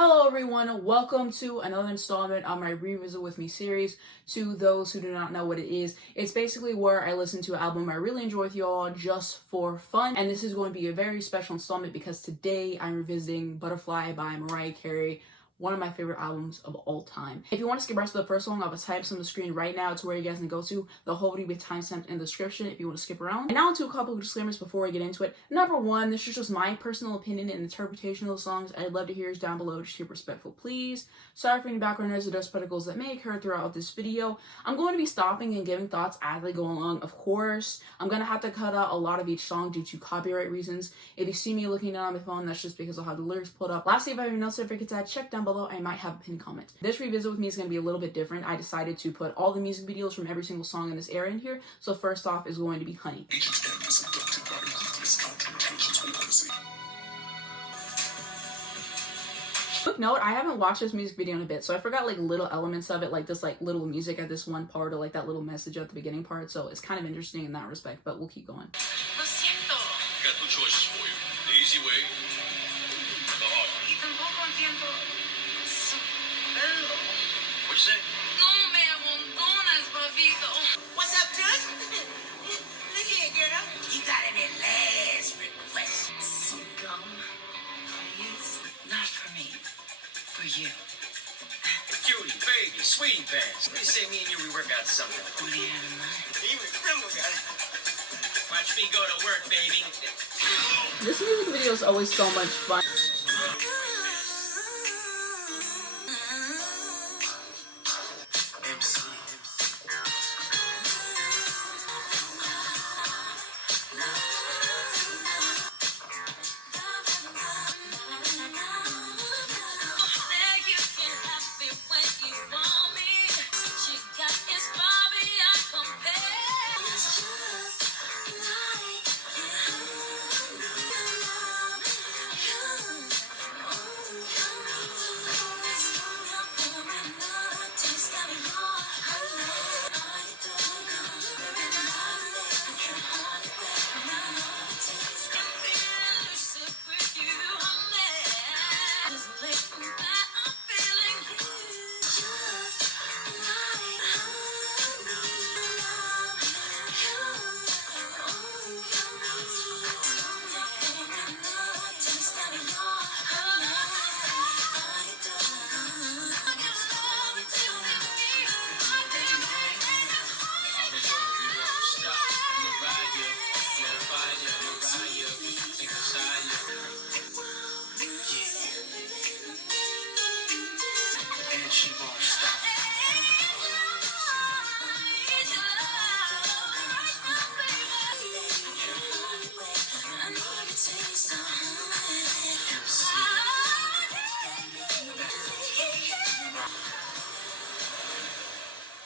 Hello everyone, welcome to another installment on my Revisit With Me series. To those who do not know what it is, it's basically where I listen to an album I really enjoy with y'all just for fun. And this is going to be a very special installment because today I'm revisiting Butterfly by Mariah Carey, one of my favorite albums of all time. If you want to skip right to the first song, I'll type on the screen right now to where you guys can go to. The whole video will be timestamped in the description if you want to skip around. And now to a couple of disclaimers before I get into it. Number one, this is just my personal opinion and interpretation of the songs. I'd love to hear yours down below. Just keep respectful, please. Sorry for any background noise or dust particles that may occur throughout this video. I'm going to be stopping and giving thoughts as I go along, of course. I'm going to have to cut out a lot of each song due to copyright reasons. If you see me looking down on my phone, that's just because I'll have the lyrics pulled up. Lastly, if I have any notes certificates, check down below. I might have a pinned comment. This revisit with me is going to be a little bit different. I decided to put all the music videos from every single song in this era in here. So first off is going to be Honey. Quick note, I haven't watched this music video in a bit, so I forgot like little elements of it, like this like little music at this one part or like that little message at the beginning part, so it's kind of interesting in that respect, but we'll keep going. Got two choices for you. The easy way, the hard way. What'd you say? What's up, dude? Look here, girl. You got any last requests? Some gum, please? Not for me. For you. Cutie, baby, sweetie pants. What do you say me and you, we work out something? What do you have in mind? Even a criminal got it. Watch me go to work, baby. This music video is always so much fun. She won't stop.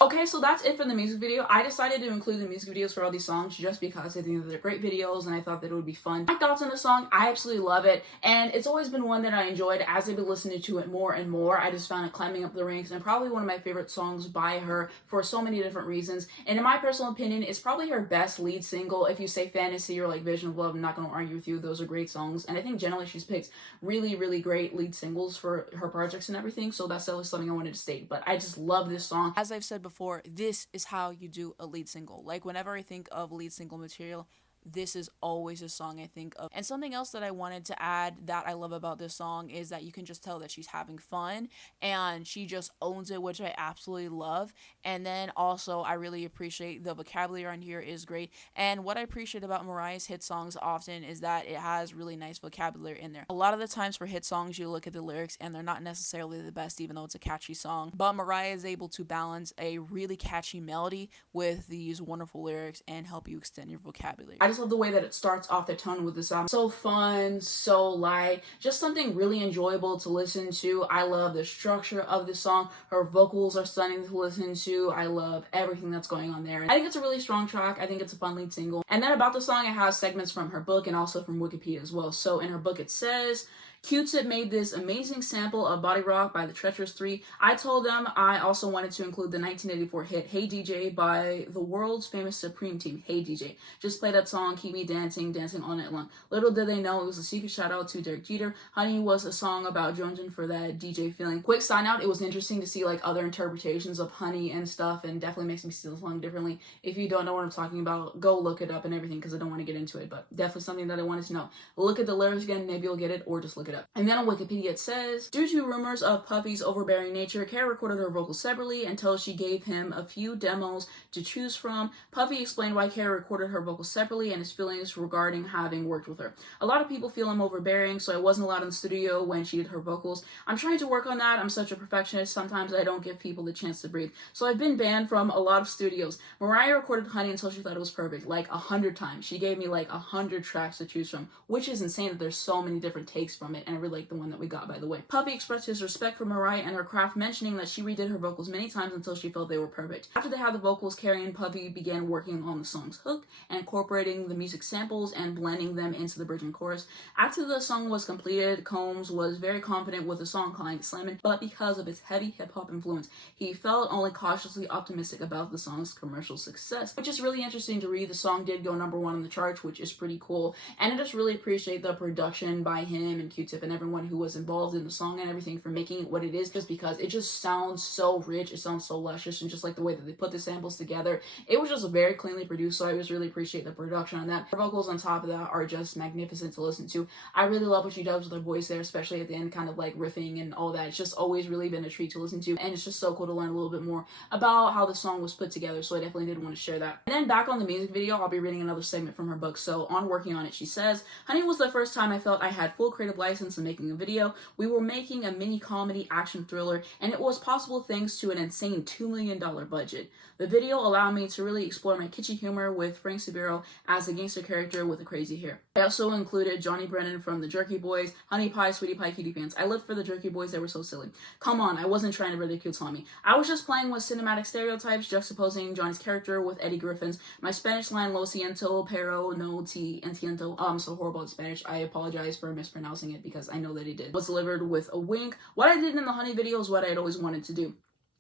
Okay, so that's it for the music video. I decided to include the music videos for all these songs just because I think that they're great videos and I thought that it would be fun. My thoughts on the song, I absolutely love it, and it's always been one that I enjoyed as I've been listening to it more and more. I just found it climbing up the ranks and probably one of my favorite songs by her for so many different reasons. And in my personal opinion, it's probably her best lead single. If you say Fantasy or like Vision of Love, I'm not going to argue with you. Those are great songs, and I think generally she's picked really, really great lead singles for her projects and everything, so that's always something I wanted to state. But I just love this song. As I've said before, this is how you do a lead single. Like whenever I think of lead single material, this is always a song I think of. And something else that I wanted to add that I love about this song is that you can just tell that she's having fun and she just owns it, which I absolutely love. And then also I really appreciate the vocabulary on here is great. And what I appreciate about Mariah's hit songs often is that it has really nice vocabulary in there. A lot of the times for hit songs, you look at the lyrics and they're not necessarily the best, even though it's a catchy song. But Mariah is able to balance a really catchy melody with these wonderful lyrics and help you extend your vocabulary. I just love the way that it starts off the tone with this song. So fun, so light, just something really enjoyable to listen to. I love the structure of the song. Her vocals are stunning to listen to. I love everything that's going on there. I think it's a really strong track. I think it's a fun lead single. And then about the song, it has segments from her book and also from Wikipedia as well. So in her book, it says, Q-Tip made this amazing sample of Body Rock by the Treacherous 3. I told them I also wanted to include the 1984 hit Hey DJ by the world's famous Supreme team, Hey DJ. Just play that song, keep me dancing, dancing all night long. Little did they know it was a secret shout out to Derek Jeter. Honey was a song about jonesing for that DJ feeling. Quick side note, it was interesting to see like other interpretations of Honey and stuff, and definitely makes me see the song differently. If you don't know what I'm talking about, go look it up and everything, because I don't want to get into it, but definitely something that I wanted to know. Look at the lyrics again, maybe you'll get it, or just look it up. And then on Wikipedia it says, due to rumors of Puffy's overbearing nature, Carey recorded her vocals separately until she gave him a few demos to choose from. Puffy explained why Carey recorded her vocals separately and his feelings regarding having worked with her. A lot of people feel I'm overbearing, so I wasn't allowed in the studio when she did her vocals. I'm trying to work on that. I'm such a perfectionist. Sometimes I don't give people the chance to breathe. So I've been banned from a lot of studios. Mariah recorded Honey until she thought it was perfect, like 100 times. She gave me like 100 tracks to choose from, which is insane that there's so many different takes from it, and I really like the one that we got, by the way. Puffy expressed his respect for Mariah and her craft, mentioning that she redid her vocals many times until she felt they were perfect. After they had the vocals, Carey and Puffy began working on the song's hook and incorporating the music samples and blending them into the bridge and chorus. After the song was completed, Combs was very confident with the song calling it slamming, but because of its heavy hip-hop influence, he felt only cautiously optimistic about the song's commercial success, which is really interesting to read. The song did go #1 on the charts, which is pretty cool, and I just really appreciate the production by him and Q-Tip and everyone who was involved in the song and everything for making it what it is, just because it just sounds so rich, it sounds so luscious, and just like the way that they put the samples together, it was just very cleanly produced, so I just really appreciate the production on that. Her vocals on top of that are just magnificent to listen to. I really love what she does with her voice there, especially at the end, kind of like riffing and all that. It's just always really been a treat to listen to, and it's just so cool to learn a little bit more about how the song was put together, so I definitely did want to share that. And then back on the music video, I'll be reading another segment from her book. So on working on it, she says, Honey was the first time I felt I had full creative license in making a video. We were making a mini comedy action thriller, and it was possible thanks to an insane $2 million budget. The video allowed me to really explore my kitschy humor with Frank Sabiro as a gangster character with a crazy hair. I also included Johnny Brennan from the Jerky Boys, Honey Pie, Sweetie Pie, Cutie Pants. I lived for the Jerky Boys, they were so silly. Come on, I wasn't trying to ridicule Tommy. I was just playing with cinematic stereotypes, juxtaposing Johnny's character with Eddie Griffin's. My Spanish line, lo siento, pero no te entiendo. I'm so horrible at Spanish. I apologize for mispronouncing it because I know that he did. Was delivered with a wink. What I did in the Honey video is what I had always wanted to do.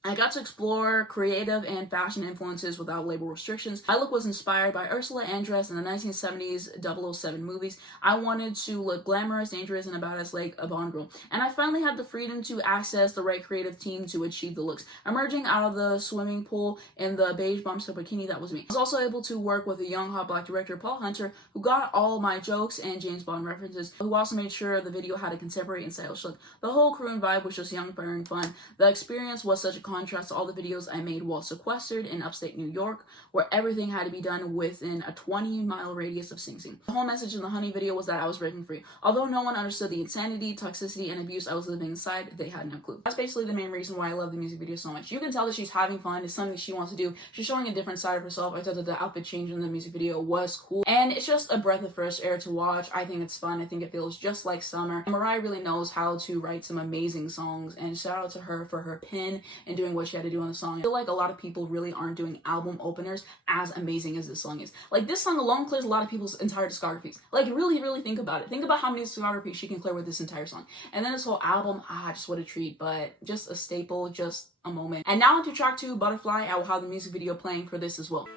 I got to explore creative and fashion influences without label restrictions. My look was inspired by Ursula Andress in the 1970s 007 movies. I wanted to look glamorous, dangerous, and about as like a Bond girl. And I finally had the freedom to access the right creative team to achieve the looks. Emerging out of the swimming pool in the beige bombshell bikini, that was me. I was also able to work with a young hot black director, Paul Hunter, who got all my jokes and James Bond references, who also made sure the video had a contemporary and stylish look. The whole crew and vibe was just young, fire, and fun. The experience was such a contrast to all the videos I made while sequestered in upstate New York, where everything had to be done within a 20-mile radius of Sing Sing. The whole message in the Honey video was that I was breaking free. Although no one understood the insanity, toxicity, and abuse I was living inside, they had no clue. That's basically the main reason why I love the music video so much. You can tell that she's having fun, it's something she wants to do. She's showing a different side of herself. I thought that the outfit change in the music video was cool, and it's just a breath of fresh air to watch. I think it's fun. I think it feels just like summer. And Mariah really knows how to write some amazing songs, and shout out to her for her pen and doing what she had to do on the song. I feel like a lot of people really aren't doing album openers as amazing as this song is. Like, this song alone clears a lot of people's entire discographies. Like, really think about it. Think about how many discographies she can clear with this entire song. And then this whole album, just what a treat, but just a staple, just a moment. And now into track 2, Butterfly. I will have the music video playing for this as well.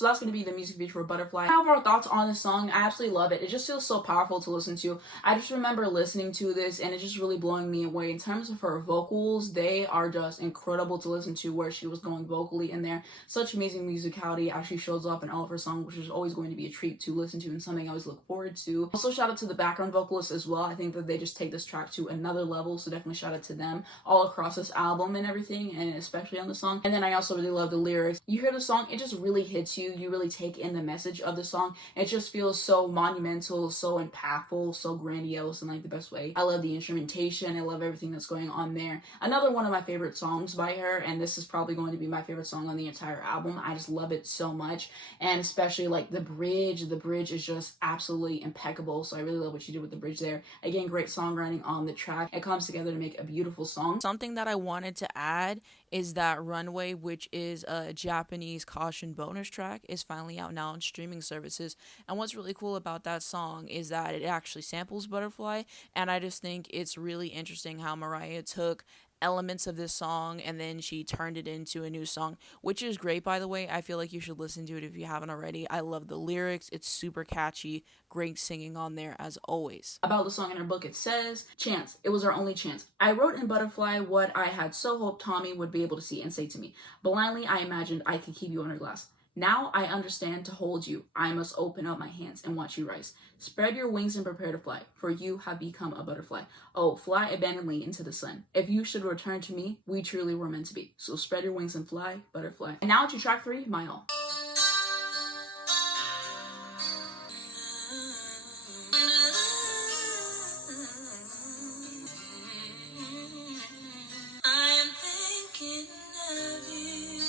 So that's going to be the music video for Butterfly. My overall thoughts on this song, I absolutely love it. It just feels so powerful to listen to. I just remember listening to this and it's just really blowing me away. In terms of her vocals, they are just incredible to listen to, where she was going vocally in there. Such amazing musicality as she shows up in all of her songs, which is always going to be a treat to listen to and something I always look forward to. Also, shout out to the background vocalists as well. I think that they just take this track to another level, so definitely shout out to them all across this album and everything, and especially on the song. And then I also really love the lyrics. You hear the song, it just really hits you. You really take in the message of the song. It just feels so monumental, so impactful, so grandiose in like the best way. I love the instrumentation. I love everything that's going on there. Another one of my favorite songs by her, and this is probably going to be my favorite song on the entire album. I just love it so much, and especially like the bridge is just absolutely impeccable. So I really love what she did with the bridge there. Again, great songwriting on the track. It comes together to make a beautiful song. Something that I wanted to add is that Runway, which is a Japanese caution bonus track, is finally out now on streaming services. And what's really cool about that song is that it actually samples Butterfly, and I just think it's really interesting how Mariah took elements of this song and then she turned it into a new song, which is great, by the way. I feel like you should listen to it if you haven't already. I love the lyrics. It's super catchy. Great singing on there as always. About the song in her book, it says, "Chance, it was our only chance. I wrote in Butterfly what I had so hoped Tommy would be able to see and say to me. Blindly, I imagined I could keep you under glass. Now I understand to hold you. I must open up my hands and watch you rise. Spread your wings and prepare to fly, for you have become a butterfly. Oh, fly abandonedly into the sun. If you should return to me, we truly were meant to be. So spread your wings and fly, butterfly." And now to track 3, My All. I am thinking of you.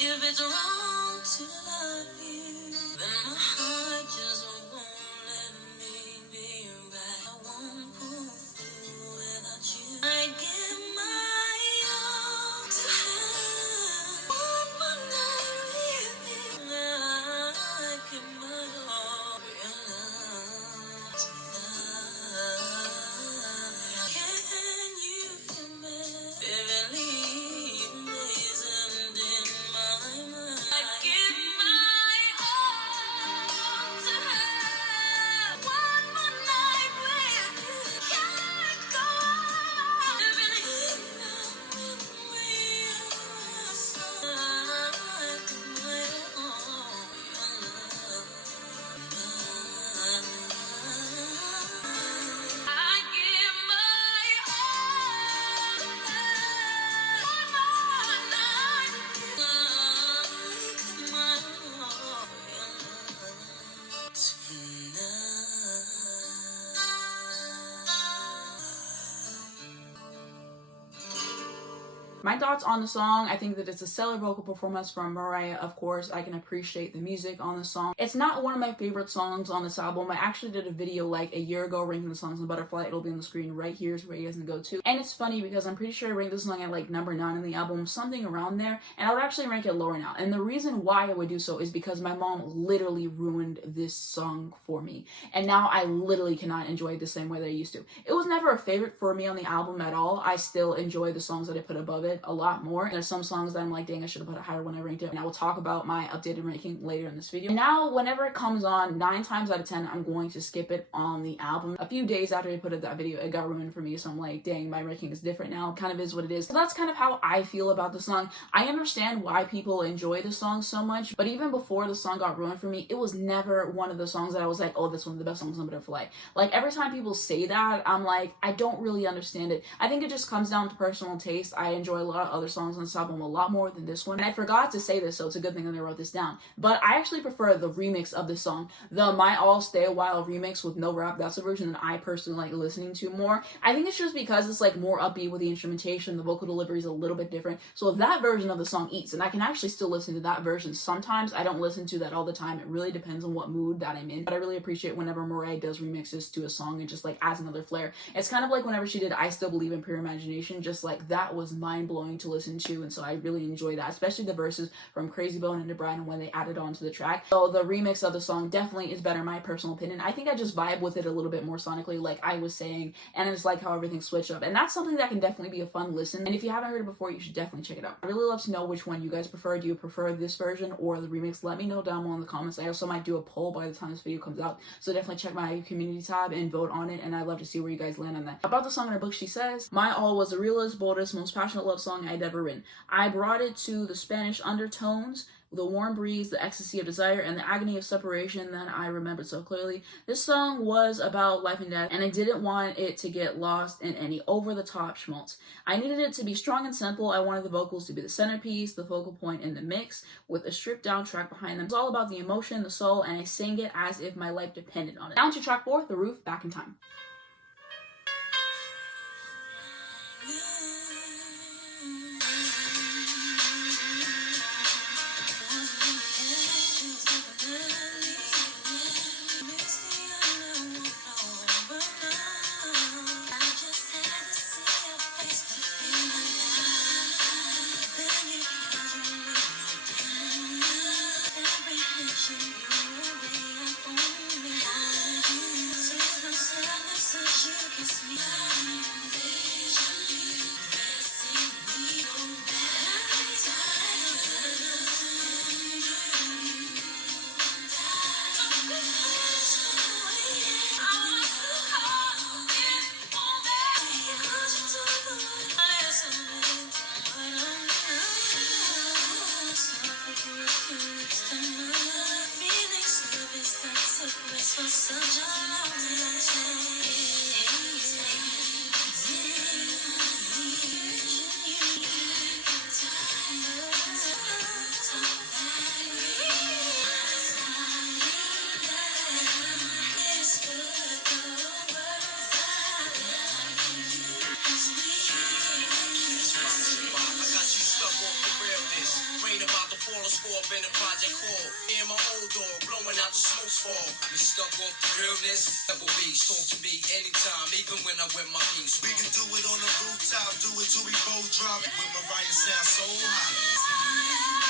If it's wrong to love you, then my heart just won't let me be right. I won't pull through without you. I give my all to have one more night with you. I give my all for your love tonight. Can you feel me? Vividly amazing in my mind. I give my all to have one more night with you. Can't go on living here with you. I give my all for your love. I give my all to have one more night. I give my all for your love tonight. My thoughts on the song, I think that it's a stellar vocal performance from Mariah. Of course, I can appreciate the music on the song. It's not one of my favorite songs on this album. I actually did a video like a year ago ranking the songs on Butterfly. It'll be on the screen right here, so where you guys can go to. And it's funny because I'm pretty sure I ranked this song at like number 9 in the album, something around there, and I would actually rank it lower now. And the reason why I would do so is because my mom literally ruined this song for me, and now I literally cannot enjoy it the same way that I used to. It was never a favorite for me on the album at all. I still enjoy the songs that I put above it a lot more. There's some songs that I'm like, dang, I should have put it higher when I ranked it, and I will talk about my updated ranking later in this video. Now, whenever it comes on, 9 times out of 10, I'm going to skip it on the album. A few days after I put up that video, it got ruined for me, so I'm like, dang, my ranking is different now. Kind of is what it is. So that's kind of how I feel about the song. I understand why people enjoy the song so much, but even before the song got ruined for me, it was never one of the songs that I was like, oh, that's one of the best songs on Butterfly. Like, every time people say that, I'm like, I don't really understand it. I think it just comes down to personal taste. I enjoy a lot of other songs on this album a lot more than this one. And I forgot to say this, so it's a good thing that I wrote this down. But I actually prefer the remix of this song. The My All Stay a While remix with no rap, that's a version that I personally like listening to more. I think it's just because it's like more upbeat with the instrumentation, the vocal delivery is a little bit different. So that version of the song eats, and I can actually still listen to that version sometimes. I don't listen to that all the time. It really depends on what mood that I'm in. But I really appreciate whenever Mariah does remixes to a song and just like adds another flair. It's kind of like whenever she did I Still Believe in Pure Imagination, just like that was mind mind-blowing to listen to, and so I really enjoy that, especially the verses from Krayzie and DeBryan when they added on to the track. So the remix of the song definitely is better in my personal opinion. I think I just vibe with it a little bit more sonically, like I was saying, and it's like how everything switched up, and that's something that can definitely be a fun listen. And if you haven't heard it before, you should definitely check it out. I really love to know which one you guys prefer. Do you prefer this version or the remix? Let me know down below in the comments. I also might do a poll by the time this video comes out, so definitely check my community tab and vote on it, and I'd love to see where you guys land on that. About the song in her book, she says, "My all was the realest, boldest, most passionate love song I'd ever written. I brought it to the Spanish undertones, the warm breeze, the ecstasy of desire, and the agony of separation that I remembered so clearly. This song was about life and death, and I didn't want it to get lost in any over-the-top schmaltz. I needed it to be strong and simple. I wanted the vocals to be the centerpiece, the focal point in the mix, with a stripped-down track behind them. It's all about the emotion, the soul, and I sang it as if my life depended on it." Down to track 4, The Roof, Back in Time. In a project hall, in my old door, blowing out the smoke fall. I've been stuck off the realness. Double B's talk to me anytime, even when I wear my piece. We can do it on the rooftop, do it till we both drop. With Mariah sound so hot.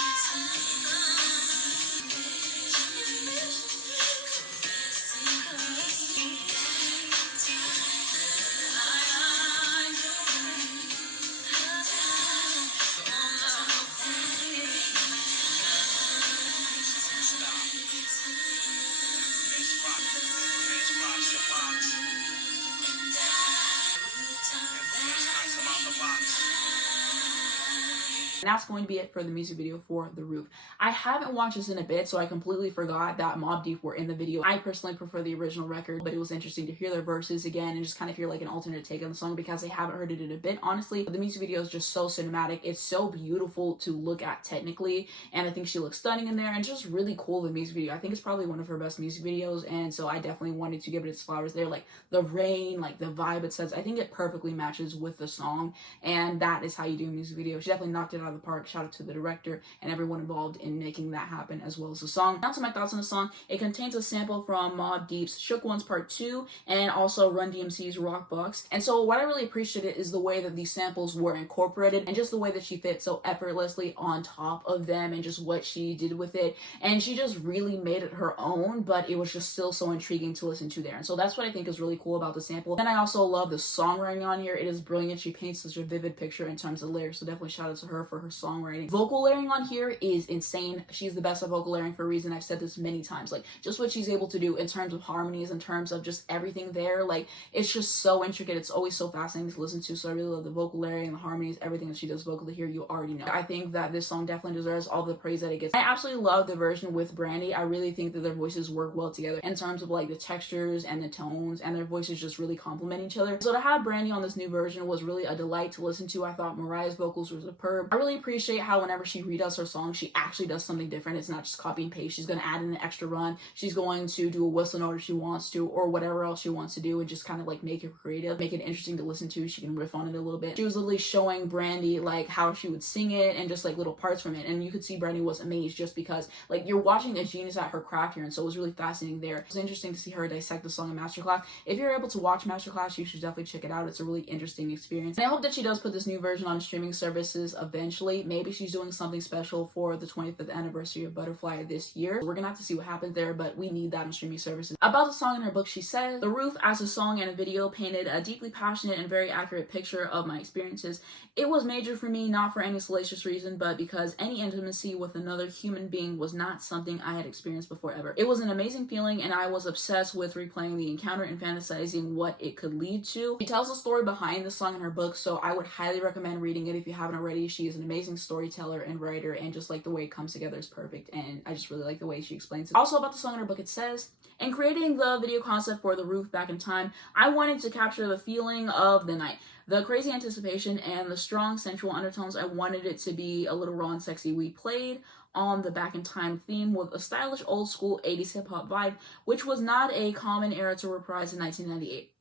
And that's going to be it for the music video for The Roof. I haven't watched this in a bit, so I completely forgot that Mobb Deep were in the video. I personally prefer the original record, but it was interesting to hear their verses again and just kind of hear like an alternate take on the song because I haven't heard it in a bit, honestly. But the music video is just so cinematic. It's so beautiful to look at technically, and I think she looks stunning in there and just really cool, the music video. I think it's probably one of her best music videos, and so I definitely wanted to give it its flowers there. Like the rain, like the vibe it says, I think it perfectly matches with the song, and that is how you do a music video. She definitely knocked it out of the park. Shout out to the director and everyone involved in making that happen, as well as the song. Now to my thoughts on the song. It contains a sample from Mobb Deep's Shook Ones Part 2 and also Run DMC's Rock Box. And so what I really appreciated is the way that these samples were incorporated and just the way that she fit so effortlessly on top of them and just what she did with it. And she just really made it her own, but it was just still so intriguing to listen to there. And so that's what I think is really cool about the sample. Then I also love the songwriting on here. It is brilliant. She paints such a vivid picture in terms of lyrics, so definitely shout out to her for her songwriting. Vocal layering on here is insane. She's the best at vocal layering for a reason. I've said this many times. Like, just what she's able to do in terms of harmonies, in terms of just everything there. Like, it's just so intricate. It's always so fascinating to listen to. So I really love the vocal layering, the harmonies, everything that she does vocally here. You already know. I think that this song definitely deserves all the praise that it gets. I absolutely love the version with Brandy. I really think that their voices work well together in terms of like the textures and the tones, and their voices just really complement each other. So to have Brandy on this new version was really a delight to listen to. I thought Mariah's vocals were superb. I really really appreciate how whenever she redoes her song, she actually does something different. It's not just copy and paste. She's going to add in an extra run. She's going to do a whistle note if she wants to, or whatever else she wants to do, and just kind of like make it creative, make it interesting to listen to. She can riff on it a little bit. She was literally showing Brandy like how she would sing it and just like little parts from it, and you could see Brandy was amazed just because like you're watching a genius at her craft here, and so it was really fascinating there. It was interesting to see her dissect the song in Masterclass. If you're able to watch Masterclass, you should definitely check it out. It's a really interesting experience, and I hope that she does put this new version on streaming services eventually. Maybe she's doing something special for the 25th anniversary of Butterfly this year. We're gonna have to see what happens there, but we need that on streaming services. About the song in her book, she said, "The Roof as a song and a video painted a deeply passionate and very accurate picture of my experiences. It was major for me, not for any salacious reason, but because any intimacy with another human being was not something I had experienced before ever. It was an amazing feeling, and I was obsessed with replaying the encounter and fantasizing what it could lead to." She tells the story behind the song in her book, so I would highly recommend reading it if you haven't already. She is an amazing storyteller and writer, and just like the way it comes together is perfect, and I just really like the way she explains it. Also about the song in her book, it says, "In creating the video concept for The Roof back in time, I wanted to capture the feeling of the night. The crazy anticipation and the strong sensual undertones. I wanted it to be a little raw and sexy. We played on the back in time theme with a stylish old school 80s hip hop vibe, which was not a common era to Reprise in 1998.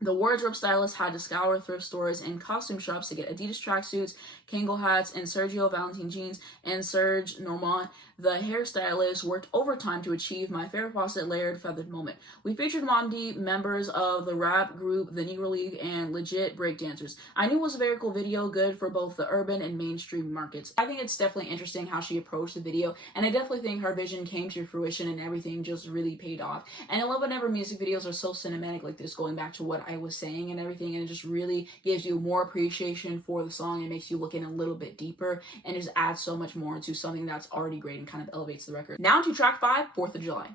The wardrobe stylist had to scour thrift stores and costume shops to get Adidas tracksuits, Kangol hats, and Sergio Valentine jeans, and Serge Normand, the hairstylist, worked overtime to achieve my Farrah Fawcett layered feathered moment. We featured Mondi, members of the rap group The Negro League, and legit breakdancers. I knew it was a very cool video, good for both the urban and mainstream markets." I think it's definitely interesting how she approached the video, and I definitely think her vision came to fruition and everything just really paid off. And I love whenever music videos are so cinematic like this, going back to what I was saying and everything, and it just really gives you more appreciation for the song and makes you look in a little bit deeper and just adds so much more to something that's already great and kind of elevates the record. Now to track 5, 4th of July.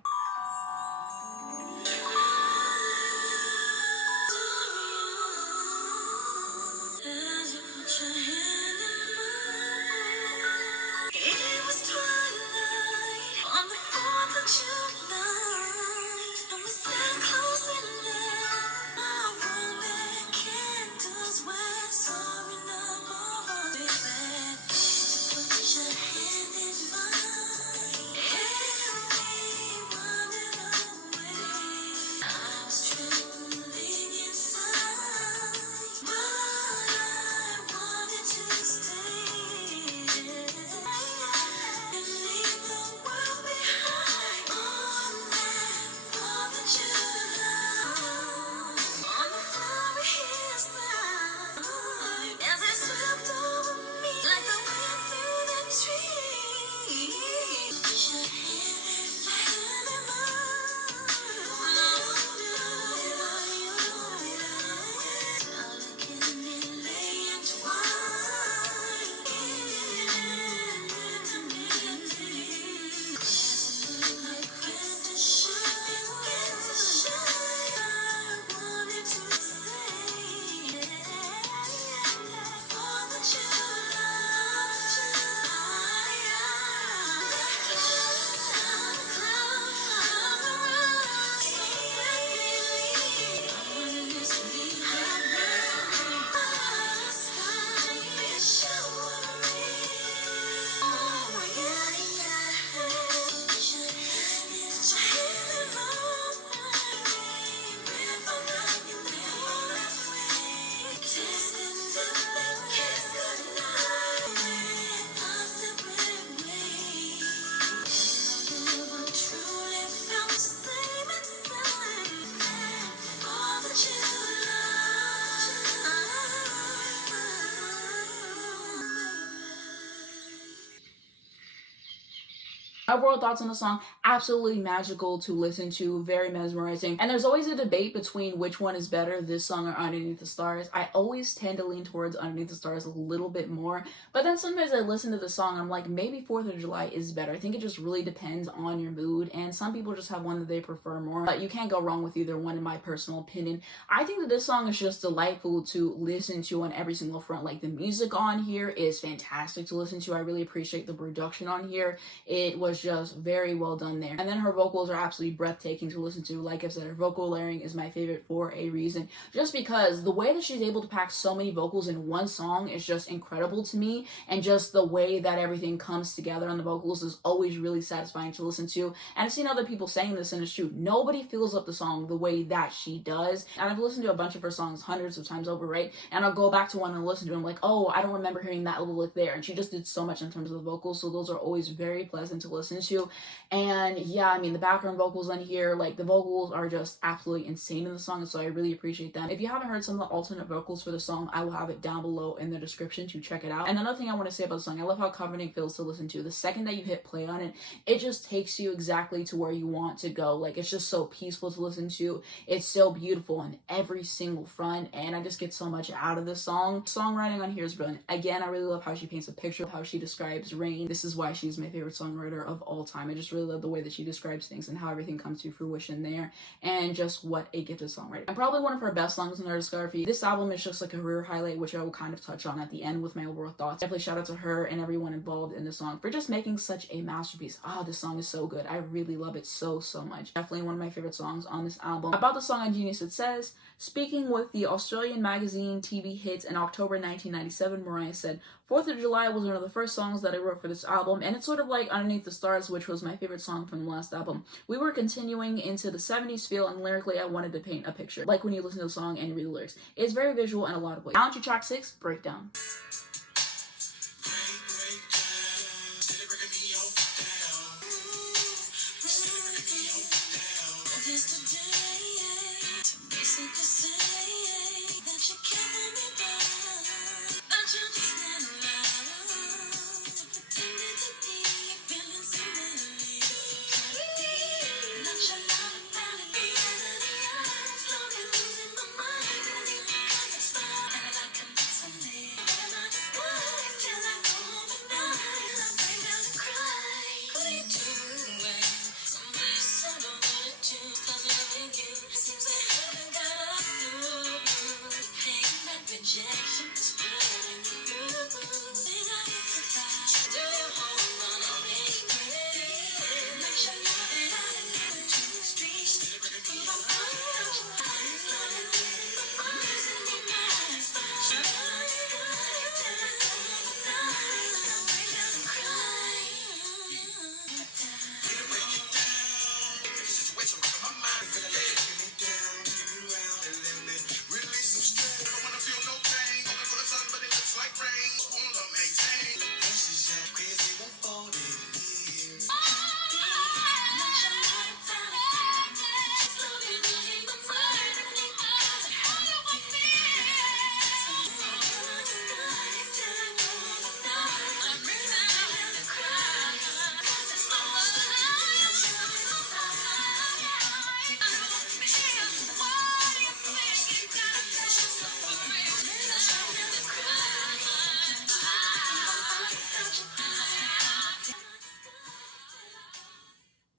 Overall thoughts on the song, absolutely magical to listen to, very mesmerizing. And there's always a debate between which one is better, this song or Underneath the Stars. I always tend to lean towards Underneath the Stars a little bit more, but then sometimes I listen to the song, I'm like, maybe 4th of July is better. I think it just really depends on your mood, and some people just have one that they prefer more, but you can't go wrong with either one in my personal opinion. I think that this song is just delightful to listen to on every single front. Like, the music on here is fantastic to listen to. I really appreciate the production on here. It was was just very well done there. And then her vocals are absolutely breathtaking to listen to. Like I said, her vocal layering is my favorite for a reason, just because the way that she's able to pack so many vocals in one song is just incredible to me, and just the way that everything comes together on the vocals is always really satisfying to listen to. And I've seen other people saying this, and it's true. Nobody fills up the song the way that she does. And I've listened to a bunch of her songs hundreds of times over, right? And I'll go back to one and listen to it, I'm like, oh, I don't remember hearing that little lick there. And she just did so much in terms of the vocals, so those are always very pleasant to listen to. And yeah, I mean, the background vocals on here, like the vocals are just absolutely insane in the song, so I really appreciate them. If you haven't heard some of the alternate vocals for the song, I will have it down below in the description to check it out. And another thing I want to say about the song, I love how comforting it feels to listen to. The second that you hit play on it, it just takes you exactly to where you want to go. Like, it's just so peaceful to listen to. It's so beautiful on every single front, and I just get so much out of this song. Songwriting on here is brilliant. Again, I really love how she paints a picture of how she describes rain. This is why she's my favorite songwriter of all time. I just really love the way that she describes things and how everything comes to fruition there, and just what a gifted songwriter. And probably one of her best songs in her discography. This album is just like a career highlight, which I will kind of touch on at the end with my overall thoughts. Definitely shout out to her and everyone involved in the song for just making such a masterpiece. Oh, this song is so good. I really love it so much. Definitely one of my favorite songs on this album. About the song on Genius, it says, speaking with the Australian magazine TV Hits in October 1997, Mariah said, 4th of July was one of the first songs that I wrote for this album, and it's sort of like Underneath the Stars, which was my favorite song from the last album. We were continuing into the 70s feel, and lyrically I wanted to paint a picture, like when you listen to the song and read the lyrics. It's very visual in a lot of ways. Down to track 6, Breakdown.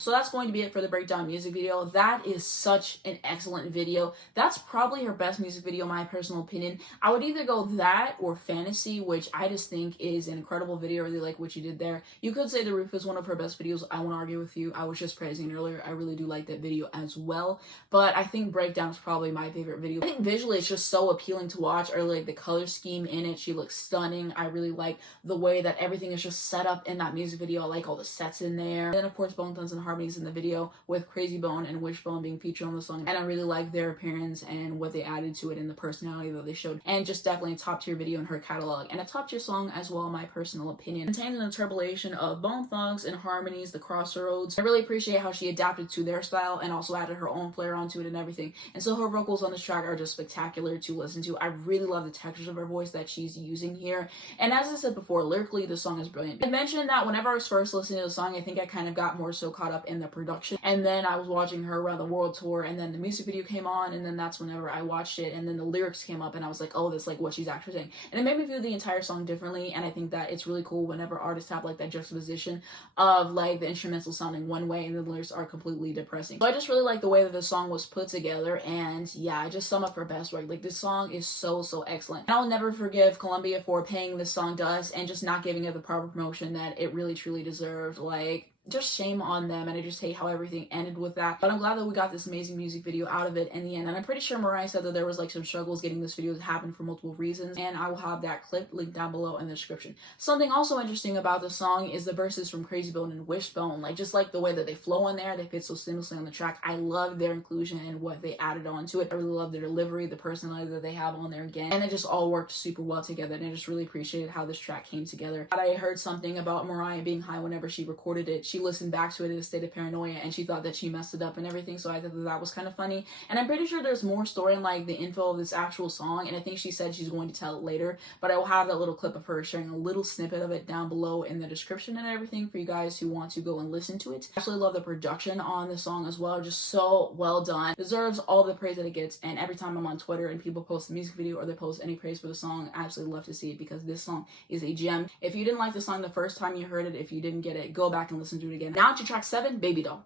So that's going to be it for the Breakdown music video. That is such an excellent video. That's probably her best music video, in my personal opinion. I would either go that or Fantasy, which I just think is an incredible video. I really like what she did there. You could say The Roof is one of her best videos. I won't argue with you. I was just praising it earlier. I really do like that video as well. But I think Breakdown is probably my favorite video. I think visually it's just so appealing to watch. I really like the color scheme in it. She looks stunning. I really like the way that everything is just set up in that music video. I like all the sets in there. And then of course Bone Thugs and Harmonies in the video, with Krayzie Bone and Wishbone being featured on the song, and I really like their appearance and what they added to it and the personality that they showed, and just definitely a top tier video in her catalog, and a top tier song as well, in my personal opinion. It contains an interpolation of Bone Thugs and Harmonies, The Crossroads. I really appreciate how she adapted to their style and also added her own flair onto it and everything, and so her vocals on this track are just spectacular to listen to. I really love the textures of her voice that she's using here, and as I said before, lyrically the song is brilliant. I mentioned that whenever I was first listening to the song, I think I kind of got more so caught up in the production, and then I was watching her around the world tour, and then the music video came on, and then that's whenever I watched it, and then the lyrics came up, and I was like, oh, that's like what she's actually saying, and it made me view the entire song differently. And I think that it's really cool whenever artists have like that juxtaposition of like the instrumental sounding one way and the lyrics are completely depressing. So I just really like the way that the song was put together, and yeah, I just sum up her best work. Like, this song is so excellent, and I'll never forgive Columbia for paying this song to us and just not giving it the proper promotion that it really truly deserved. Like, just shame on them, and I just hate how everything ended with that. But I'm glad that we got this amazing music video out of it in the end, and I'm pretty sure Mariah said that there was like some struggles getting this video to happen for multiple reasons, and I will have that clip linked down below in the description. Something also interesting about the song is the verses from Krayzie and Wishbone, like just like the way that they flow on there, they fit so seamlessly on the track. I love their inclusion and what they added onto it. I really love their delivery, the personality that they have on there again, and it just all worked super well together, and I just really appreciated how this track came together. I heard something about Mariah being high whenever she recorded it. She listened back to it in a state of paranoia, and she thought that she messed it up and everything, so I thought that was kind of funny. And I'm pretty sure there's more story in like the info of this actual song, and I think she said she's going to tell it later, but I will have that little clip of her sharing a little snippet of it down below in the description and everything for you guys who want to go and listen to it. I absolutely love the production on the song as well, just so well done. Deserves all the praise that it gets, and every time I'm on Twitter and people post the music video or they post any praise for the song, I absolutely love to see it because this song is a gem. If you didn't like the song the first time you heard it, if you didn't get it, go back and listen to it again. Now to track 7, Babydoll.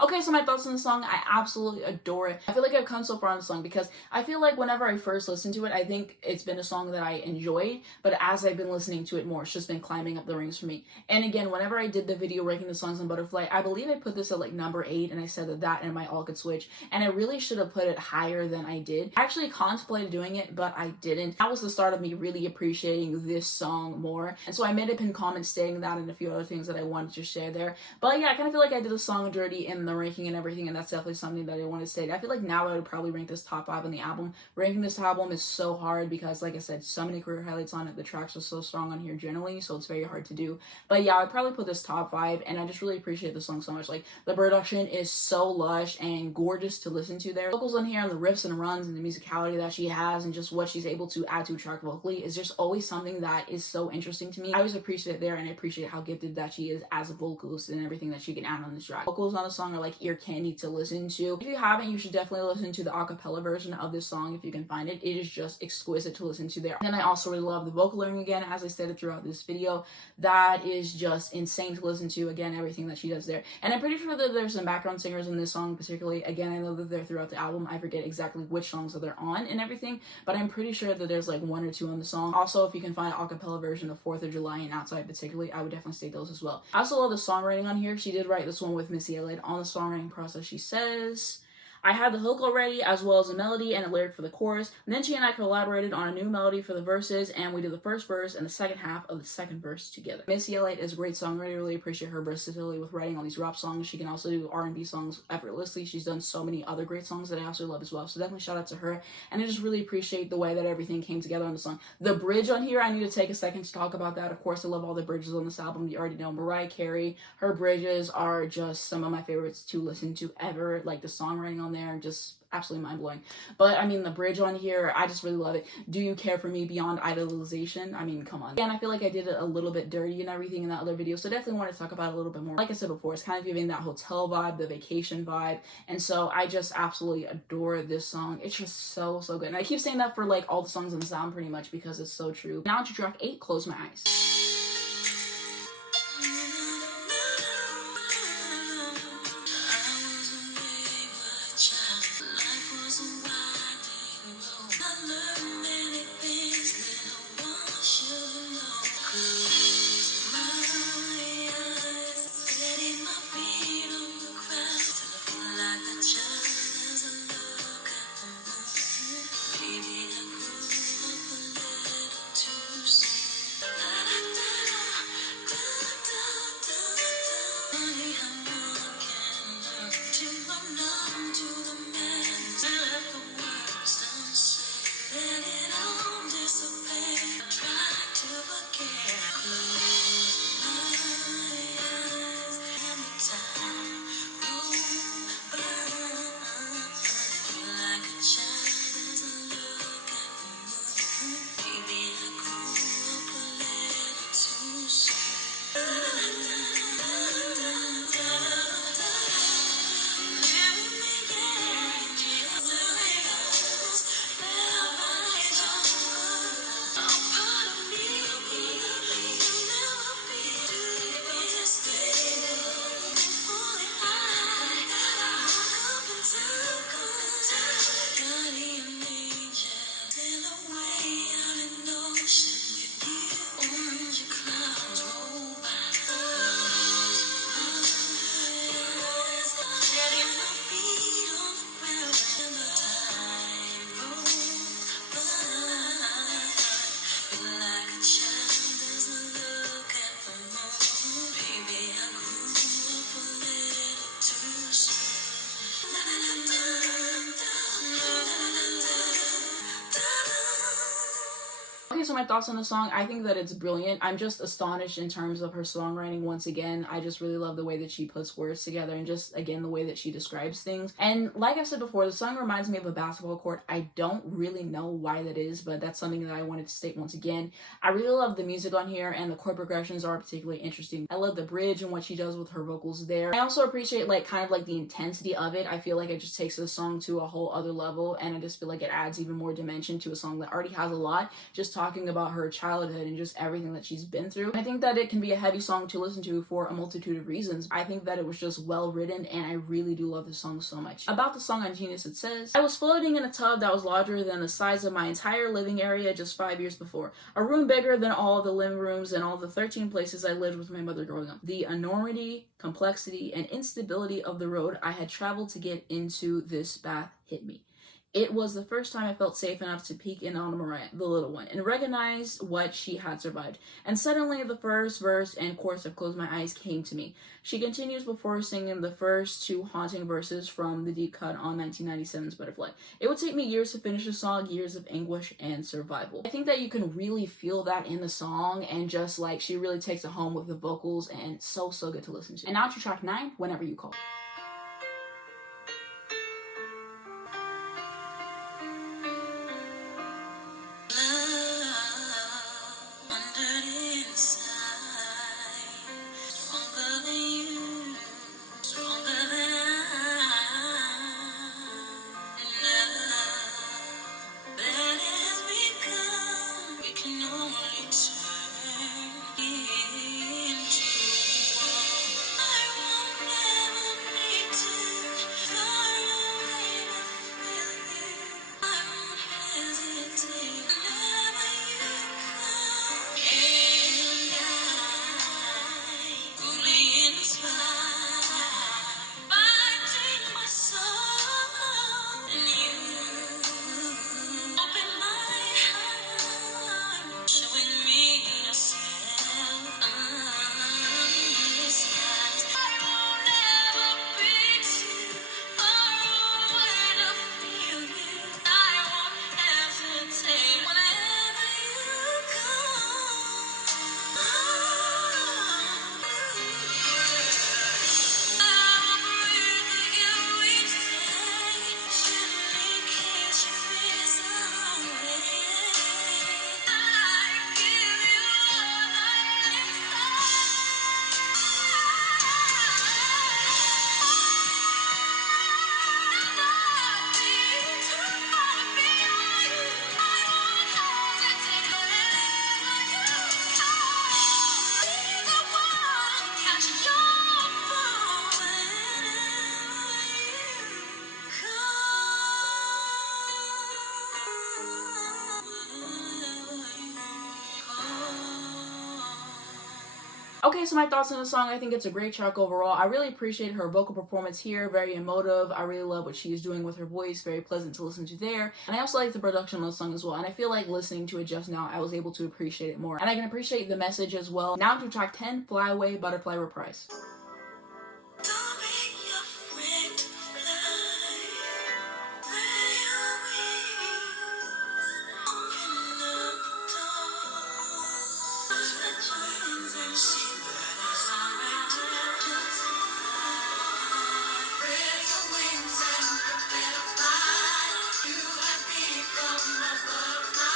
Okay, so my thoughts on the song, I absolutely adore it. I feel like I've come so far on the song because I feel like whenever I first listened to it, I think it's been a song that I enjoyed, but as I've been listening to it more, it's just been climbing up the ranks for me. And again, whenever I did the video ranking the songs on Butterfly, I believe I put this at like number 8, and I said that and my all could switch, and I really should have put it higher than I did. I actually contemplated doing it, but I didn't. That was the start of me really appreciating this song more, and so I made a pinned comment stating that and a few other things that I wanted to share there. But yeah, I kind of feel like I did the song dirty in the ranking and everything, and that's definitely something that I want to say. I feel like now I would probably rank this top 5 on the album. Ranking this album is so hard because, like I said, so many career highlights on it. The tracks are so strong on here generally, so it's very hard to do. But yeah, I'd probably put this top 5, and I just really appreciate the song so much. Like, the production is so lush and gorgeous to listen to there. Vocals on here and the riffs and runs and the musicality that she has and just what she's able to add to a track vocally is just always something that is so interesting to me. I always appreciate it there, and I appreciate how gifted that she is as a vocalist and everything that she can add on this track. Vocals on the song are like ear candy to listen to. If you haven't, you should definitely listen to the acapella version of this song if you can find it. It is just exquisite to listen to there. And then I also really love the vocal layering again, as I stated throughout this video. That is just insane to listen to. Again, everything that she does there. And I'm pretty sure that there's some background singers in this song particularly. Again, I know that they're throughout the album. I forget exactly which songs that they're on and everything, but I'm pretty sure that there's like 1 or 2 on the song. Also, if you can find an acapella version of 4th of July and Outside particularly, I would definitely state those as well. I also love the songwriting on here. She did write this one with Missy Elliott. On the songwriting process, she says, I had the hook already, as well as a melody and a lyric for the chorus. And then she and I collaborated on a new melody for the verses, and we did the first verse and the second half of the second verse together. Missy Elliott is a great songwriter. I really appreciate her versatility with writing all these rap songs. She can also do R&B songs effortlessly. She's done so many other great songs that I also love as well. So definitely shout out to her. And I just really appreciate the way that everything came together on the song. The bridge on here, I need to take a second to talk about that. Of course, I love all the bridges on this album. You already know Mariah Carey. Her bridges are just some of my favorites to listen to ever. Like the songwriting on on there, just absolutely mind-blowing. But I mean, the bridge on here, I just really love it. Do you care for me beyond idolization? I mean, come on. And I feel like I did it a little bit dirty and everything in that other video, so definitely want to talk about it a little bit more. Like I said before, it's kind of giving that hotel vibe, the vacation vibe, and so I just absolutely adore this song. It's just so good, and I keep saying that for like all the songs in the sound pretty much because it's so true. Now to track 8, Close My Eyes. Okay, so my thoughts on the song, I think that it's brilliant. I'm just astonished in terms of her songwriting once again. I just really love the way that she puts words together and just, again, the way that she describes things. And like I said before, the song reminds me of a basketball court. I don't really know why that is, but that's something that I wanted to state once again. I really love the music on here, and the chord progressions are particularly interesting. I love the bridge and what she does with her vocals there. I also appreciate like kind of like the intensity of it. I feel like it just takes the song to a whole other level, and I just feel like it adds even more dimension to a song that already has a lot, just talking about her childhood and just everything that she's been through. I think that it can be a heavy song to listen to for a multitude of reasons. I think that it was just well written, and I really do love the song so much. About the song on Genius, it says, I was floating in a tub that was larger than the size of my entire living area just 5 years before. A room bigger than all the living rooms and all the 13 places I lived with my mother growing up. The enormity, complexity, and instability of the road I had traveled to get into this bath hit me. It was the first time I felt safe enough to peek in on Mariah, the little one, and recognize what she had survived. And suddenly the first verse and chorus of Close My Eyes came to me. She continues before singing the first 2 haunting verses from the deep cut on 1997's Butterfly. It would take me years to finish the song, years of anguish and survival. I think that you can really feel that in the song, and just like she really takes it home with the vocals, and so good to listen to. And now to track 9, Whenever You Call. Okay, so my thoughts on the song, I think it's a great track overall. I really appreciate her vocal performance here, very emotive. I really love what she is doing with her voice, very pleasant to listen to there. And I also like the production on the song as well. And I feel like listening to it just now, I was able to appreciate it more. And I can appreciate the message as well. Now to track 10, Fly Away, Butterfly Reprise. Don't make your friend fly. Fly away. Open the door. Spread your wings and see that it's alright to just fly. Spread your wings and prepare to fly. You have become a butterfly.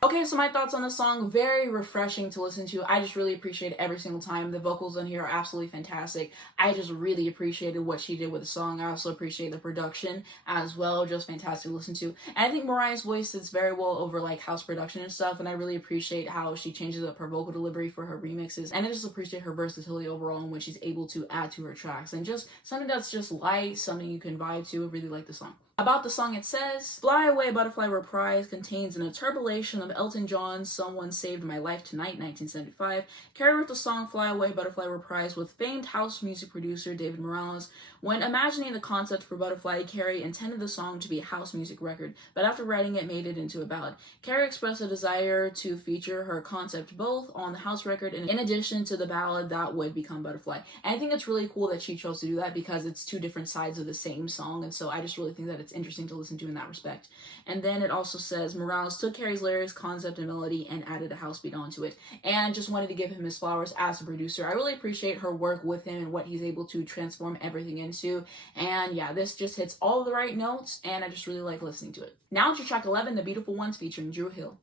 Okay, so my thoughts on the song, very refreshing to listen to. I just really appreciate it every single time. The vocals on here are absolutely fantastic. I just really appreciated what she did with the song. I also appreciate the production as well, just fantastic to listen to. And I think Mariah's voice sits very well over like house production and stuff, and I really appreciate how she changes up her vocal delivery for her remixes. And I just appreciate her versatility overall and what she's able to add to her tracks. And just something that's just light, something you can vibe to. I really like the song. About the song, it says, Fly Away Butterfly Reprise contains an interpolation of Elton John's Someone Saved My Life Tonight, 1975. Carey wrote the song Fly Away Butterfly Reprise with famed house music producer David Morales. When imagining the concept for Butterfly, Carey intended the song to be a house music record, but after writing it, made it into a ballad. Carey expressed a desire to feature her concept both on the house record and in addition to the ballad that would become Butterfly. And I think it's really cool that she chose to do that because it's two different sides of the same song, and so I just really think that it's interesting to listen to in that respect. And then it also says Morales took Carey's lyrics, concept, and melody and added a house beat onto it, and just wanted to give him his flowers as a producer. I really appreciate her work with him and what he's able to transform everything into. And yeah, this just hits all the right notes, and I just really like listening to it. Now to track 11, The Beautiful Ones featuring Drew Hill.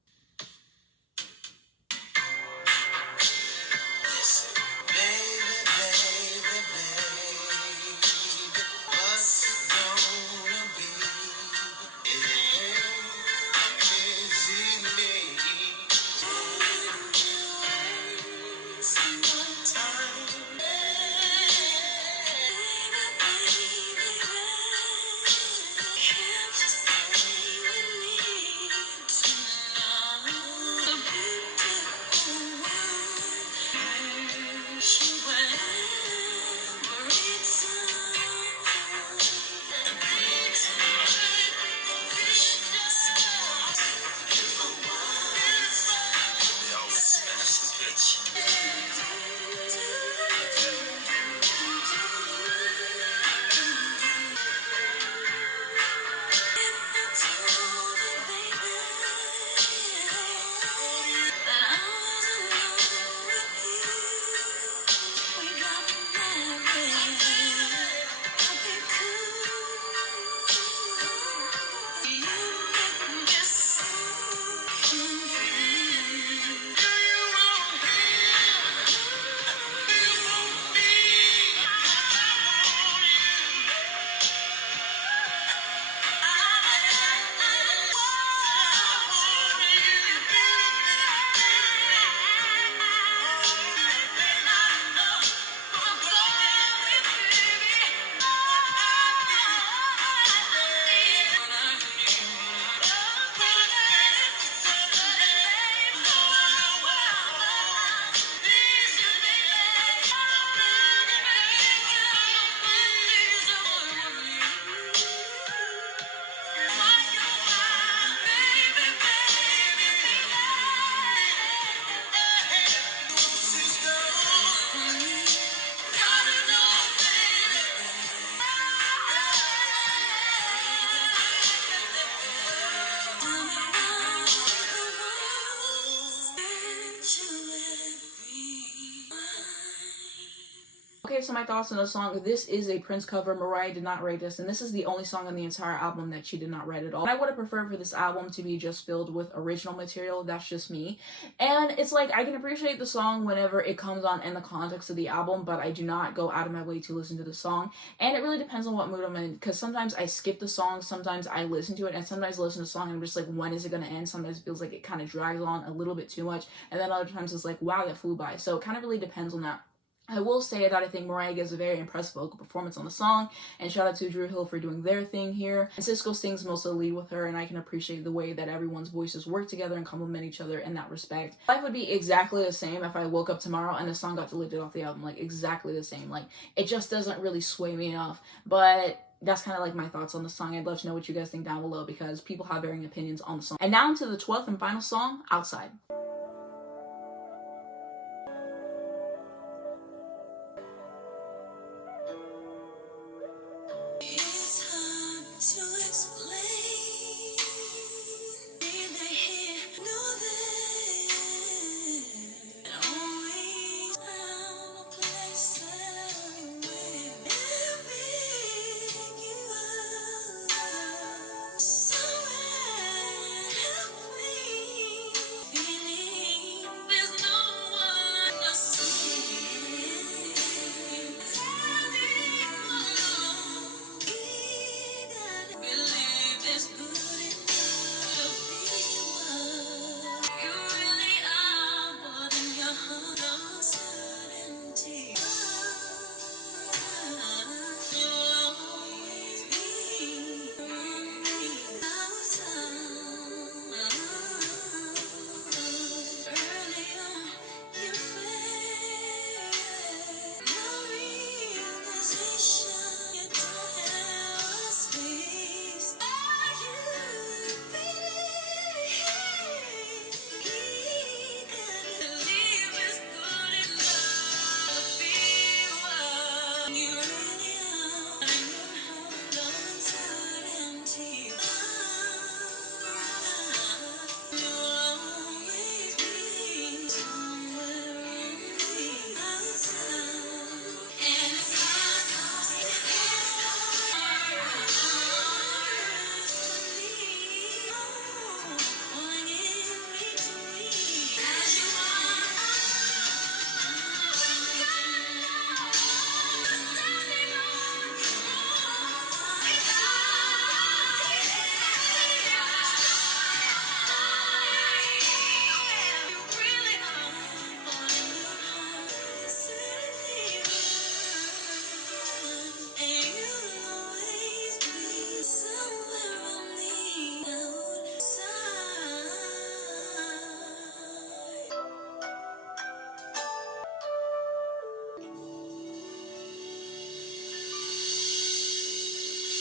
so my thoughts on the song. This is a Prince cover. Mariah did not write this, and this is the only song on the entire album that she did not write at all. And I would have preferred for this album to be just filled with original material. That's just me. And it's like, I can appreciate the song whenever it comes on in the context of the album, but I do not go out of my way to listen to the song. And it really depends on what mood I'm in, because sometimes I skip the song, sometimes I listen to it, and sometimes I listen to the song and I'm just like, when is it going to end? Sometimes it feels like it kind of drags on a little bit too much, and then other times it's like, wow, that flew by. So it kind of really depends on that. I will say that I think Mariah gives a very impressive vocal performance on the song, and shout out to Drew Hill for doing their thing here. And Cisco sings most of the lead with her, and I can appreciate the way that everyone's voices work together and complement each other in that respect. Life would be exactly the same if I woke up tomorrow and the song got deleted off the album, like exactly the same. Like, it just doesn't really sway me enough, but that's kind of like my thoughts on the song. I'd love to know what you guys think down below, because people have varying opinions on the song. And now to the 12th and final song, Outside. It's hard to explain. Neither here nor there. Always found a place where you are. Somewhere free. Feeling there's no one to see. Believe it's good enough to be what you really are, but in your heart, uncertainty. You'll always be outside. Early on, you fade. No realization, you don't have a space. Are you believe it's good enough to be what you really are, and your heart uncertainty. You'll always be somewhere only outside. And it's falling in between as you are.